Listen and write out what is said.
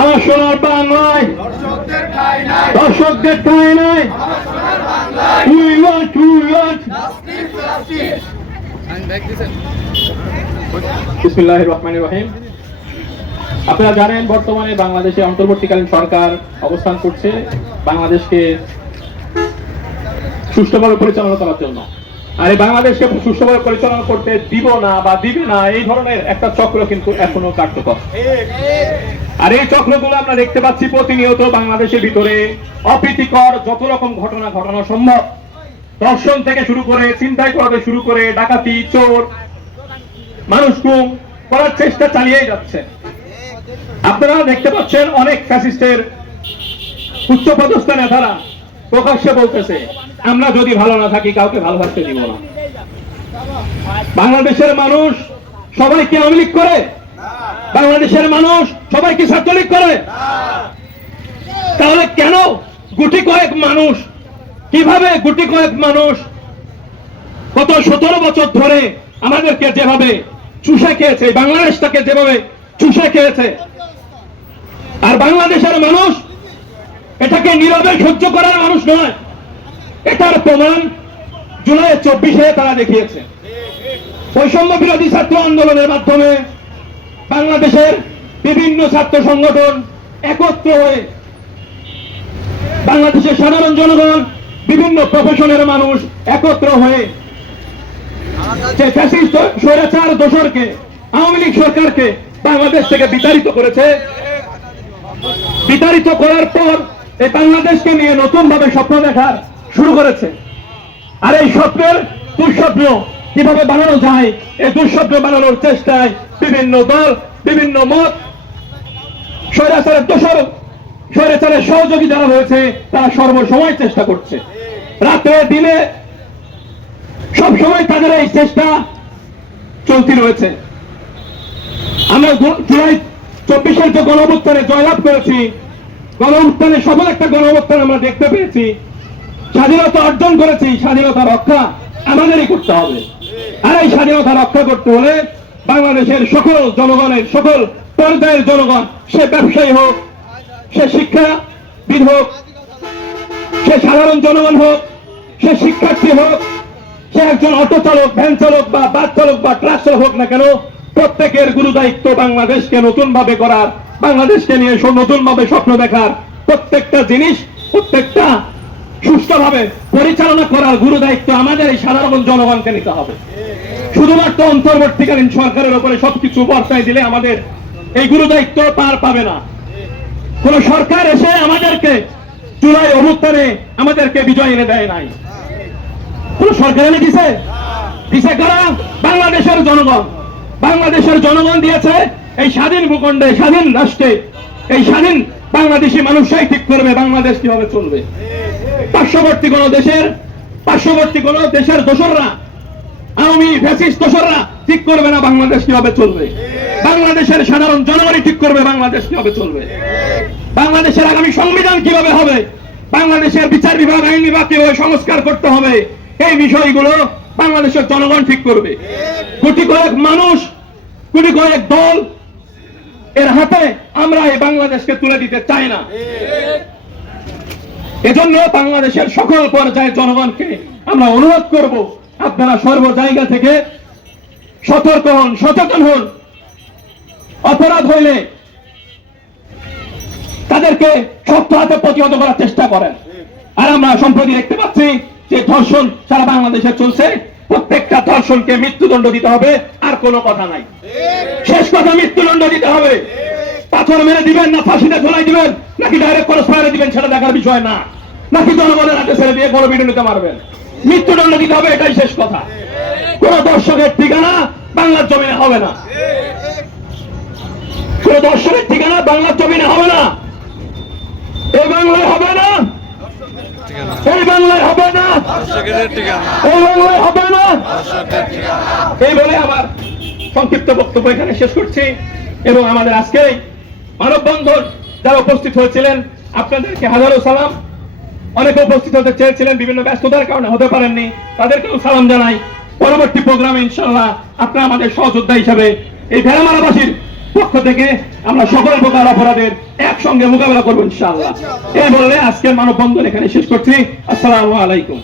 আমার সোনার বাংলায়। দর্শকদের ঠাঁই নাই। রহিম। আপনারা জানেন বর্তমানে বাংলাদেশে অন্তর্বর্তীকালীন সরকার অবস্থান করছে বাংলাদেশকে সুষ্ঠুভাবে পরিচালনা করার জন্য। আর এই বাংলাদেশকে সুষ্ঠুভাবে পরিচালনা করতে দিব না বা দিবে না, এই ধরনের একটা চক্র কিন্তু এখনও কার্যকর। আর এই চক্রগুলো আমরা দেখতে পাচ্ছি প্রতিনিয়ত বাংলাদেশের ভিতরে অপ্রীতিকর যত রকম ঘটনা ঘটানো সম্ভব। দর্শন থেকে শুরু করে চিন্তাই করাতে শুরু করে ডাকাতি, চোর, মানুষ গুম করার চেষ্টা চালিয়েই যাচ্ছে। আপনারা দেখতে পাচ্ছেন অনেক ফ্যাসিস্টের উচ্চপদস্থ নেতারা প্রকাশ্যে বলতেছে আমরা যদি ভালো না থাকি, কাউকে ভালোবাসতে দিব না। বাংলাদেশের মানুষ সবাই কি আওয়ামী লীগ করে? বাংলাদেশের মানুষ সবাই কি ছাত্রলীগ করে? তাহলে কেন গুটি কয়েক মানুষ, কীভাবে গুটি কয়েক মানুষ গত সতেরো বছর ধরে আমাদেরকে যেভাবে চুষে খেয়েছে, বাংলাদেশটাকে যেভাবে চুষে খেয়েছে, আর বাংলাদেশের মানুষ এটাকে নীরবে সহ্য করার মানুষ নয়। এটার প্রমাণ জুলাই চব্বিশে তারা দেখিয়েছে। বৈষম্য বিরোধী ছাত্র আন্দোলনের মাধ্যমে বাংলাদেশের বিভিন্ন ছাত্র সংগঠন একত্র হয়ে বাংলাদেশের সাধারণ জনগণ, বিভিন্ন প্রফেশনের মানুষ একত্র হয়ে যে ফ্যাসিস্ট স্বৈরাচার দোসরকে, আওয়ামী লীগ সরকারকে বাংলাদেশ থেকে বিতাড়িত করেছে, বিতাড়িত করার পর এই বাংলাদেশকে নিয়ে নতুন ভাবে স্বপ্ন দেখার শুরু করেছে। আর এই স্বপ্নের দুঃস্বপ্ন কীভাবে বানানো যায়, এই দুঃস্বপ্ন বানানোর চেষ্টায় বিভিন্ন দল, বিভিন্ন মত, স্বৈরাচারের দোষর, স্বৈরাচারের সহযোগী যারা রয়েছে, তারা সর্বসময় চেষ্টা করছে। রাত্রে দিনে সব সময় তাদের এই চেষ্টা চলতি রয়েছে। আমরা জুলাই চব্বিশের যে গণঅভ্যুত্থানে জয়লাভ করেছি, গণঅভ্যুত্থানে সফল একটা গণঅভ্যুত্থান আমরা দেখতে পেয়েছি। স্বাধীনতা অর্জন করেছি, স্বাধীনতা রক্ষা আমাদেরই করতে হবে। আর এই স্বাধীনতা রক্ষা করতে হলে বাংলাদেশের সকল জনগণের সকল পর্যায়ের জনগণ, সে ব্যবসায়ী হোক, সে শিক্ষাবিদ হোক, সে সাধারণ জনগণ হোক, সে শিক্ষার্থী হোক, সে একজন অটো চালক, ভ্যান চালক বা বাস চালক বা ট্রাক চালক হোক না কেন, প্রত্যেকের গুরু দায়িত্ব বাংলাদেশকে নতুন ভাবে করার, বাংলাদেশকে নিয়ে নতুন ভাবে স্বপ্ন দেখার প্রত্যেকটা জিনিস, প্রত্যেকটা সুস্থভাবে পরিচালনা করার গুরু দায়িত্ব আমাদের এই সাধারণ জনগণকে নিতে হবে। শুধুমাত্র অন্তর্বর্তীকালীন সরকারের উপরে সবকিছু বর্তায় দিলে আমাদের এই গুরু দায়িত্ব পার পাবে না। কোন সরকার এসে আমাদেরকে জুলাই অভ্যুত্থানে আমাদেরকে বিজয় এনে দেয় নাই। কোন সরকার এনে দিছে? দিছে কারা? বাংলাদেশের জনগণ। বাংলাদেশের জনগণ দিয়েছে এই স্বাধীন ভূখণ্ডে, স্বাধীন রাষ্ট্রে, এই স্বাধীন বাংলাদেশি মানুষরাই ঠিক করবে, বাংলাদেশ কীভাবে চলবে? পার্শ্ববর্তী কোন দেশের, পার্শ্ববর্তী কোন দেশের দোসররা, আওয়ামী ফ্যাসিস্ট দোসররা ঠিক করবে না, বাংলাদেশ কীভাবে চলবে? বাংলাদেশের সাধারণ জনগণই ঠিক করবে, বাংলাদেশ কীভাবে চলবে? বাংলাদেশের আগামী সংবিধান কীভাবে হবে? বাংলাদেশের বিচার বিভাগ, আইন বিভাগ কীভাবে সংস্কার করতে হবে? এই বিষয়গুলো বাংলাদেশের জনগণ ঠিক করবে। কোটি কয়েক মানুষ, কোটি কয়েক দল এর হাতে আমরা এই বাংলাদেশকে তুলে দিতে চাই না। এজন্য বাংলাদেশের সকল পর্যায়ের জনগণকে আমরা অনুরোধ করব, আপনারা সর্ব জায়গা থেকে সতর্ক হন, সচেতন হন। অপরাধ হইলে তাদেরকে শক্ত হাতে প্রতিহত করার চেষ্টা করেন। আর আমরা সম্প্রতি দেখতে পাচ্ছি যে ধর্ষণ সারা বাংলাদেশে চলছে। প্রত্যেকটা ধর্ষণকে মৃত্যুদণ্ড দিতে হবে, আর কোনো কথা নাই। শেষ কথা মৃত্যুদণ্ড দিতে হবে। পাথর মেরে দিবেন না, ফাঁসিতে ঝোলাই দিবেন, নাকি ডাইরেক্ট ক্রস ফায়ারে দিবেন, সেটা দেখার বিষয় না। নাকি জনগণের হাতে ছেড়ে দিয়ে কোনো ভিডিও নিতে পারবেন মৃত্যুদণ্ড দিতে হবে, এটাই শেষ কথা। কোন দর্শকের ঠিকানা বাংলার জমিনে হবে না। কোন দর্শকের ঠিকানা বাংলার জমিনে হবে না। এই বাংলায় হবে না। এই বাংলায় হবে না। এই বাংলায় হবে না। এই বলে আমার সংক্ষিপ্ত বক্তব্য এখানে শেষ করছি। এবং আমাদের আজকে মানববন্ধন যারা উপস্থিত হয়েছিলেন, আপনাদেরকে হাজারো সালাম। অনেকে উপস্থিত হতে চেয়েছিলেন বিভিন্ন ব্যস্ততার কারণে, হতে পারেননি। তাদেরকেও সালাম জানাই। পরবর্তী প্রোগ্রামে ইনশাল্লাহ আপনারা আমাদের সহযোদ্ধা হিসাবে এই ভেড়ামারাবাসীর পক্ষ থেকে আমরা সকল প্রকার অপরাধের একসঙ্গে মোকাবেলা করব ইনশাআল্লাহ। এই বললে আজকের মানববন্ধন এখানে শেষ করছি। আসসালামু আলাইকুম।